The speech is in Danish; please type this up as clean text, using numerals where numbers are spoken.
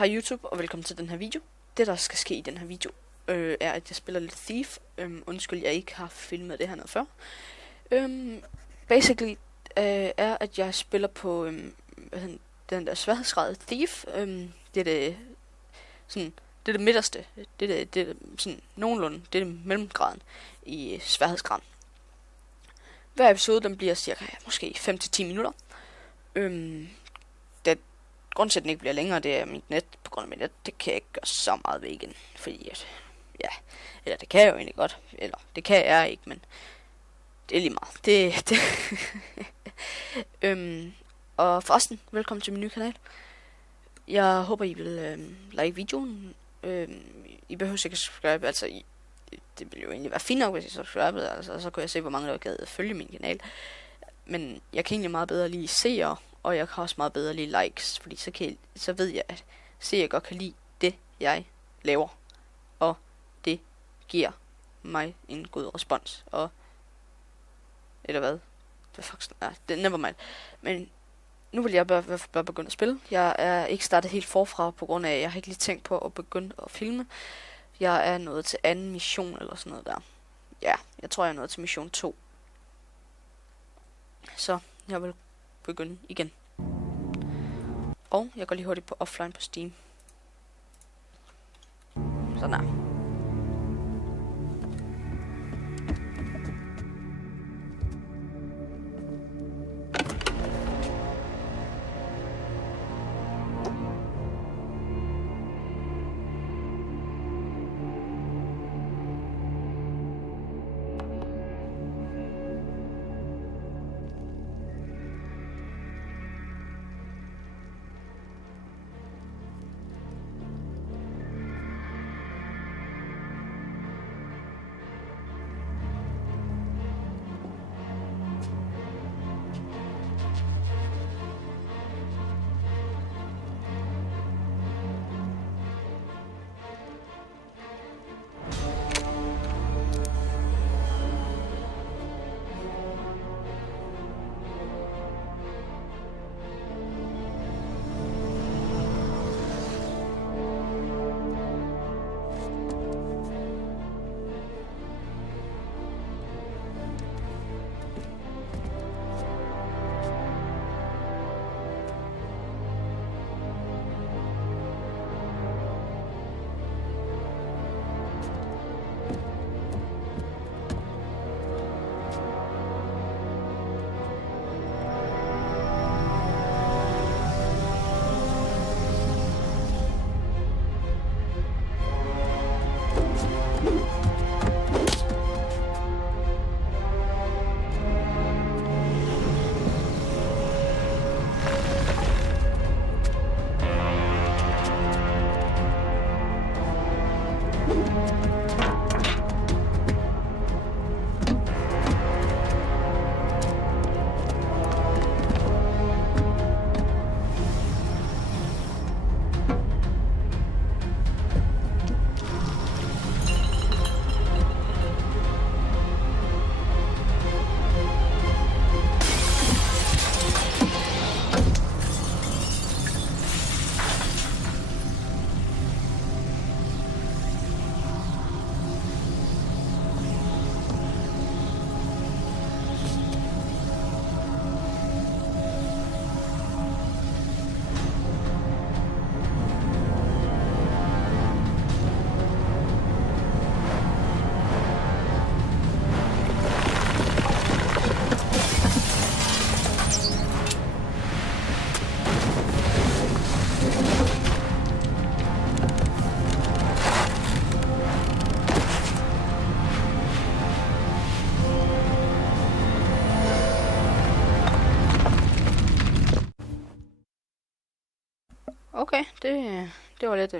Hej YouTube, og velkommen til den her video. Det, der skal ske i den her video, er, at jeg spiller lidt Thief. Undskyld, jeg ikke har filmet det her noget før. Basically er, at jeg spiller på den der sværhedsgrad Thief. Det er det midterste. Det er sådan nogenlunde. Det er det mellemgraden i sværhedsgraden. Hver episode, den bliver cirka måske 5-10 minutter. Grunden til, at den ikke bliver længere, det er mit net. På grund af mit net, det kan jeg ikke gøre så meget ved igen. Fordi, eller det kan jeg jo egentlig godt. Eller, det kan jeg ikke, men det er lige meget. Og forresten, velkommen til min nye kanal. Jeg håber, I vil like videoen. I behøver ikke at subscribe, altså det ville jo egentlig være fint nok, hvis I subscribe, altså så kunne jeg se, hvor mange der gad følge min kanal. Men jeg kan egentlig meget bedre lide seere, og jeg kan også meget bedre lide likes, fordi så ved jeg, at seere godt kan lide det, jeg laver. Og det giver mig en god respons. Eller hvad? Hvad fuck? Det er nevermind. Men nu vil jeg bare begynde at spille. Jeg er ikke startet helt forfra, på grund af, at jeg har ikke lige tænkt på at begynde at filme. Jeg er nået til anden mission, eller sådan noget der. Ja, jeg tror, jeg er nået til mission 2. Så jeg vil begynde igen. Og jeg går lige hurtigt på offline på Steam. Sådan der. Okay, det var lidt